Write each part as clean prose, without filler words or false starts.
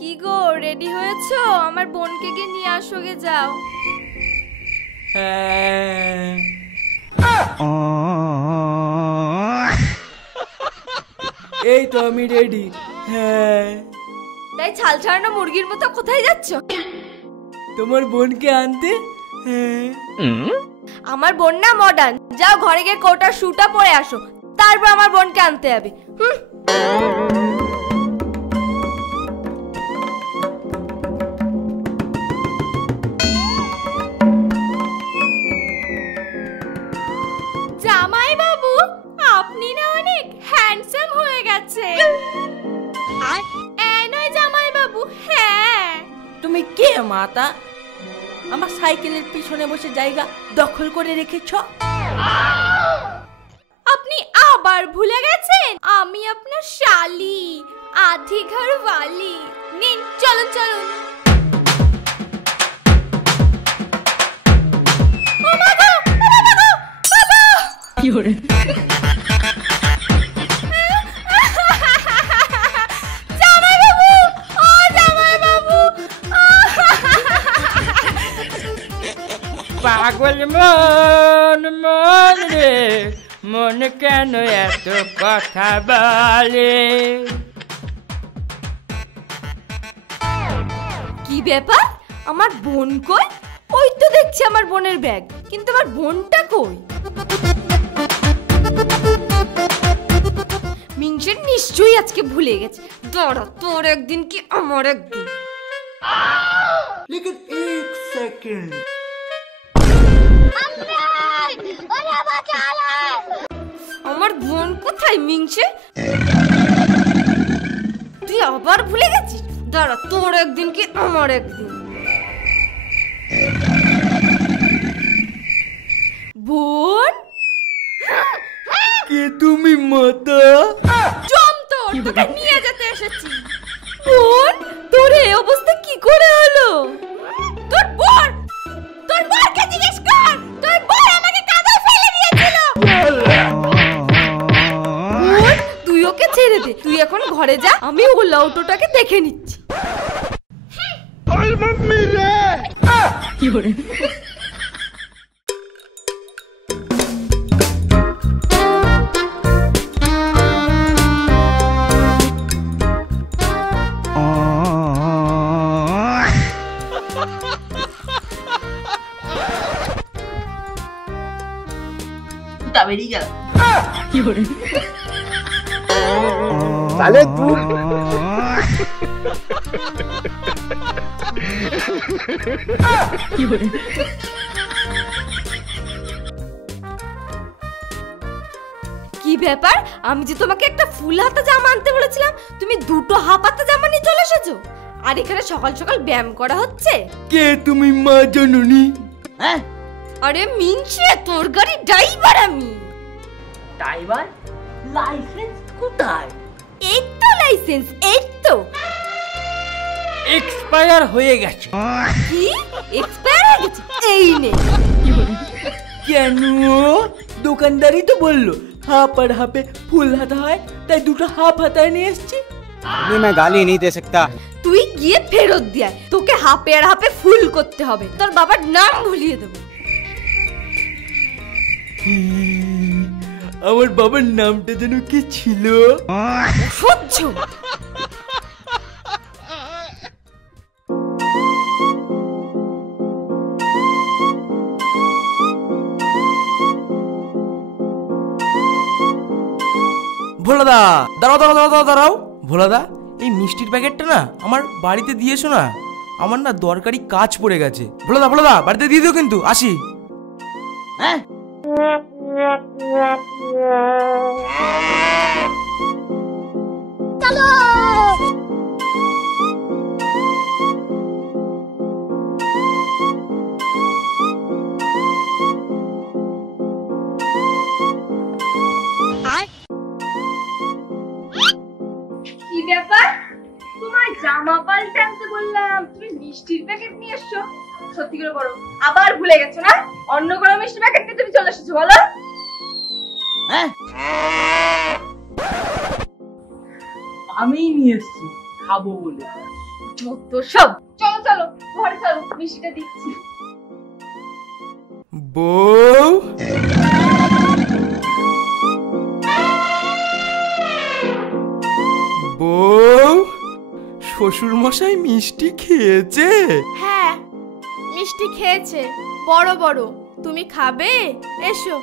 কি গো রেডি হয়েছো? আমার বোনকে গিয়ে নিয়ে আসো গে যাও। এই তো আমি রেডি। হ্যাঁ তাই ছাল ছাড়ানো মুরগির মতো কোথায় যাচ্ছ? তোমার বোনকে আনতে। হ্যাঁ আমার বোন না মডার্ন, যাও ঘরে গিয়ে কোটার শুটা পরে আসো, তারপর আমার বোনকে আনতে হবে। জামাই বাবু, আপনি না অনেক হ্যান্ডসাম হয়ে গেছেন। নয় জামাই বাবু। হ্যাঁ তুমি কে মাতা? আমার সাইকেলের পিছনে বসে জায়গা দখল করে রেখেছ। আপনি আবার ভুলে গেছেন আমি আপনার শালি, আধি ঘরওয়ালি। নিন চলুন চলুন। কি করে? পাগল মন মন রে, মন কেন এত কথা বলে? কি ব্যাপার, আমার বোন কই? ওই তো দেখছি আমার বোনের ব্যাগ, কিন্তু আমার বোনটা কই? মিংসের নিশ্চয়ই আজকে ভুলে গেছে। দাঁড়া, তোর একদিন কি আমার একদিন। लेकिन एक सेकंड। আমার বোন কোথায় মিংসে? তুই আবার ভুলে গেছিস? দাঁড়া, তোর একদিন কি আমার একদিন। বোন, কে তুমি মাতা? জম তোর, তোকে নিয়ে যেতে এসেছি। বোন, তোর এই অবস্থা কি করে হলো? তোর বোনকে জিজ্ঞেস কর। তোর বোন আমাকে কাদায় ফেলে দিয়েছিল। বোন, তুই ওকে ছেড়ে দে, তুই এখন ঘরে যা, আমি ও লাউটোটাকে দেখে নিচ্ছি। ওই মাম্মি রে! কি করে? বেরিয়ে গেল। কি করে? সালে তুই কি করে? কি ব্যাপার, আমি যে তোমাকে একটা ফুল হাতা জামা আনতে বলেছিলাম, তুমি দুটো হাফ হাতা জামা নিয়ে চলে এসেছো। আর এখানে সকাল সকাল ব্যায়াম করা হচ্ছে। কে তুমি মা জননী? হ্যাঁ, আরে মিনছে, তোর গাড়ি ড্রাইভার আমি। ড্রাইভার? লাইসেন্স কোথায়? এই তো লাইসেন্স, এই তো। এক্সপায়ার হয়ে গেছে। কি এক্সপায়ার হয়ে গেছে? এই নে। কেন? দোকানদারই তো বললো হাফ আর হাফে ফুল হাতা হয়, তাই দুটো হাফ হাতায় নিয়ে এসেছি। मैं गाली नहीं दे सकता। তুই গিয়ে ফেরত দিয়ে আয়, তোকে হাফে আর হাফে ফুল করতে হবে। তোর বাবার নাম ভুলিয়ে দেবো। আমার বাবার নামটা যেন কি ছিল? সহ্য। ভোলাদা, দাঁড়াও দাঁড়াও দাঁড়াও দাঁড়াও। ভোলাদা, এই মিষ্টির প্যাকেটটা না আমার বাড়িতে দিয়ে এসো না, আমার না দরকারি কাজ পড়ে গেছে। ভোলাদা ভোলাদা, বাড়িতে দিয়ে দিও কিন্তু, আসি। হ্যাঁ চলো। কি ব্যাপার, তোমার জামা পাল্টে আনতে বললাম, তুমি মিষ্টির প্যাকেট নিয়ে এসছো? সত্যি করে বলো, আবার ভুলে গেছো না? অন্য কোনো মিষ্টির প্যাকেট নিয়ে তুমি চলে এসেছো, বলো। হ্যাঁ আমি নিয়ে এসেছি খাবো বলে। যত সব। চলো চলো ঘরে চলো, মিষ্টিটা দিচ্ছি। বউ, বউ, শ্বশুর মশাই মিষ্টি খেয়েছে? হ্যাঁ মিষ্টি খেয়েছে, বড় বড়। তুমি খাবে? এসো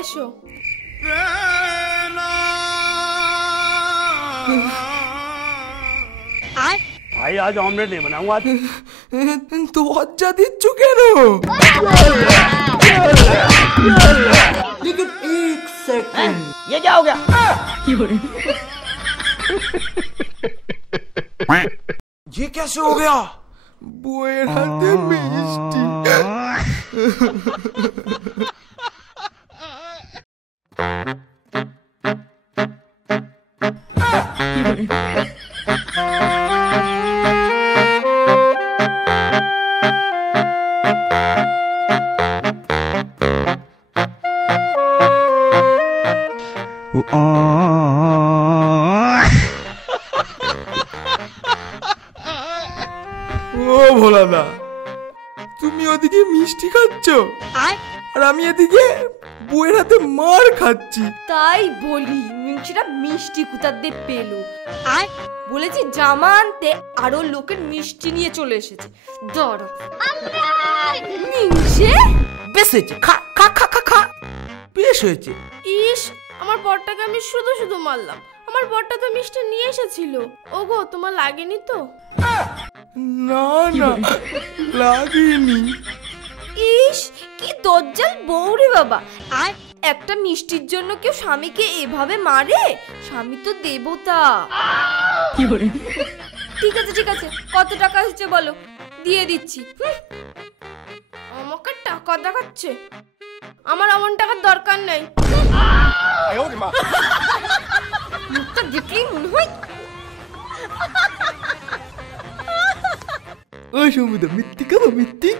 এসো। भाई आज ऑमलेट नहीं बनाऊंगा। দরজা দিচ্ছ কেন? लेकिन एक सेकंड, ये क्या हो गया? ये कैसे हो गया? বউয়ের হাতে মিষ্টি। ও ভোলাদা, তুমি ওদিকে মিষ্টি খাচ্ছ আর আমি এদিকে বউয়ের হাতে মার খাচ্ছি। তাই বলি মিষ্টিটা মিষ্টি কোথা দিয়ে পেলো? বলেছি জামা আনতে, আরো লোকের মিষ্টি নিয়ে চলে এসেছে। দাঁড়া মিংসে, বেশ হয়েছে, খা খা খা খা খা, বেশ হয়েছে। ইস, আমার বরটাকে আমি শুধু শুধু মারলাম। আমার বরটা তো মিষ্টি নিয়ে এসেছিল। ওগো, তোমার লাগেনি তো? না না, লাগেনি। ইস, কি দজ্জাল বউ রে বাবা। আর একটা মিষ্টির জন্য কেউ স্বামীকে এভাবে মারে? স্বামী তো দেবতা। ঠিক আছে ঠিক আছে, কত টাকা হচ্ছে বলো, দিয়ে দিচ্ছি। আমাকে টাকা দেখাচ্ছে, আমার এমন টাকার দরকার নেই। মুখটা দেখলেই মনে হয়। ও সমুদ্র মিথ্যি খাবো, মিথ্যি।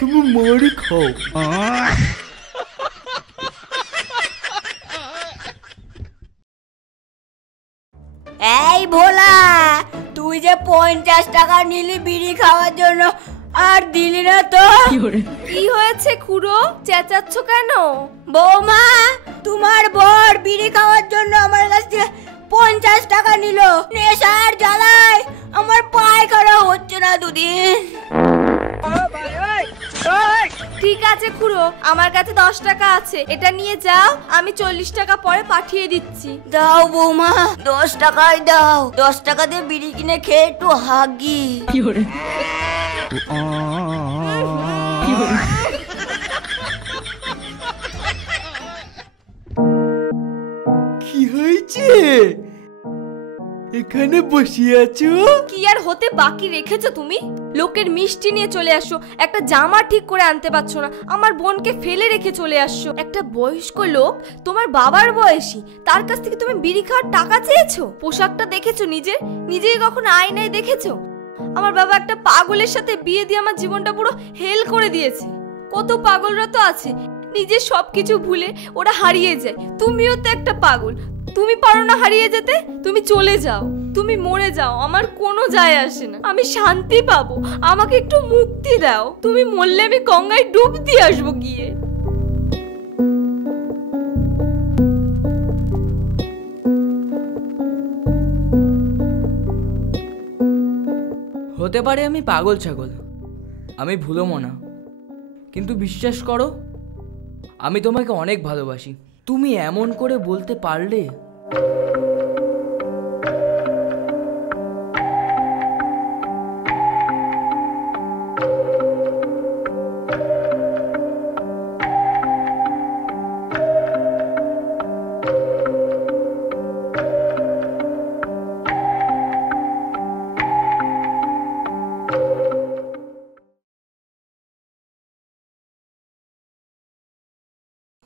তুমি মারি খাও। এই ভোলা, তুই যে 50 টাকা নিলি বিড়ি খাওয়ার জন্য, আর দিলি না তো? কি হয়েছে খুড়ো, চেঁচাচ্ছ কেন? বৌমা, তোমার বর বিড়ি খাওয়ার জন্য আমার কাছ থেকে 50 টাকা নিল। নেশার জ্বালায় আমার পায়খানা হচ্ছে না দুদিন। ঠিক আছে খুড়ো, আমার কাছে 10 টাকা আছে, এটা নিয়ে যাও, আমি 40 টাকা পরে পাঠিয়ে দিচ্ছি। দাও বৌমা, 10 টাকাই দাও। 10 টাকা দিয়ে বিড়ি কিনে খেয়ে একটু হাগি। কি হয়েছে? এখানে বসে আছো? কি আর হতে বাকি রেখেছো তুমি? লোকের মিষ্টি নিয়ে চলে আসো, একটা জামা ঠিক করে আনতে পারছো না, আমার বোনকে ফেলে রেখে চলে আসছো। একটা বয়স্ক লোক, তোমার বাবার বয়সী, তার কাছ থেকে তুমি বিড়ি খাওয়ার টাকা চেয়েছো? পোশাকটা দেখেছো নিজেই কখনো আয়নায় দেখেছো? আমার বাবা একটা পাগলের সাথে বিয়ে দিয়ে আমার জীবনটা পুরো হেল করে দিয়েছে। কত পাগলরা তো আছে, নিজের সবকিছু ভুলে ওরা হারিয়ে যায়। তুমিও তো একটা পাগল, তুমি পারো না হারিয়ে যেতে? তুমি চলে যাও, তুমি মরে যাও, আমার কোনো যায় আসে না, আমি শান্তি পাবো। আমাকে একটু মুক্তি দাও, তুমি মরলে আমি গঙ্গায় ডুব দিয়ে আসবো গিয়ে। হতে পারে আমি পাগল ছাগল, আমি ভুলো মনা, কিন্তু বিশ্বাস করো আমি তোমাকে অনেক ভালোবাসি। তুমি এমন করে বলতে পারলে?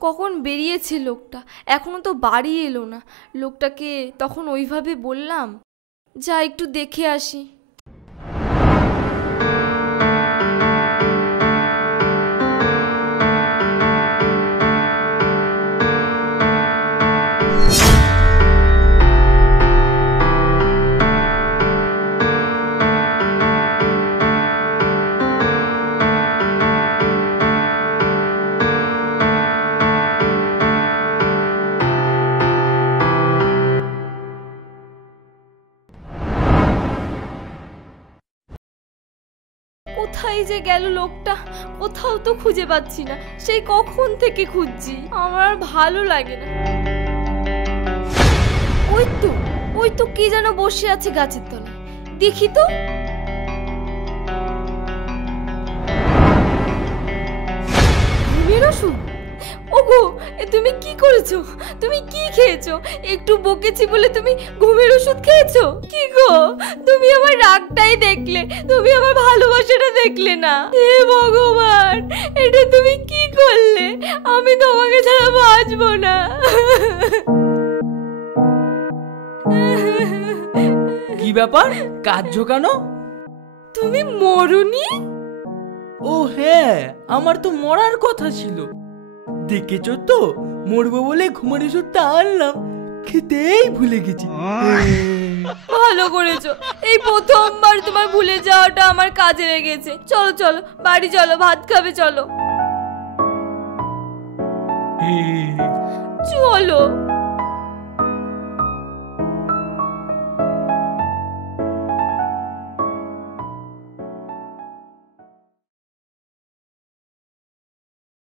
কখন বেরিয়েছে লোকটা, এখনো তো বাড়ি এলো না। লোকটাকে তখন ওইভাবে বললাম, যা একটু দেখে আসি। কোথায় যে গেল লোকটা, কোথাও তো খুঁজে পাচ্ছি না, সেই কখন থেকে খুঁজছি, আমার আর ভালো লাগে না। ওই তো কি যেন বসে আছে গাছের তলায়, দেখি তো। ঘুমের ওষুধ? ওগো, তুমি কি করেছো? তুমি কি খেয়েছো? একটু বকেছি বলে তুমি ঘুমের ওষুধ খেয়েছো? কি গো, তুমি আমার রাগটাই দেখলে, তুমি আমার ভালোবাসাটা দেখলে না। হে ভগবান, এটা তুমি কি করলে? আমি তোমাকে ছাড়া বাঁচবো না। কি ব্যাপার, কাঁদছো কেন? তুমি মরুনি? ও হ্যাঁ, আমার তো মরার কথা ছিল। দেখেছো তো, মরবো বলে ঘুমের ওষুধটা আনলাম, খেতেই ভুলে গেছি। ভালো করেছো, এই প্রথমবার তোমার ভুলে যাওয়াটা আমার কাজে লেগেছে। চলো চলো বাড়ি চলো, ভাত খাবে চলো। চলো।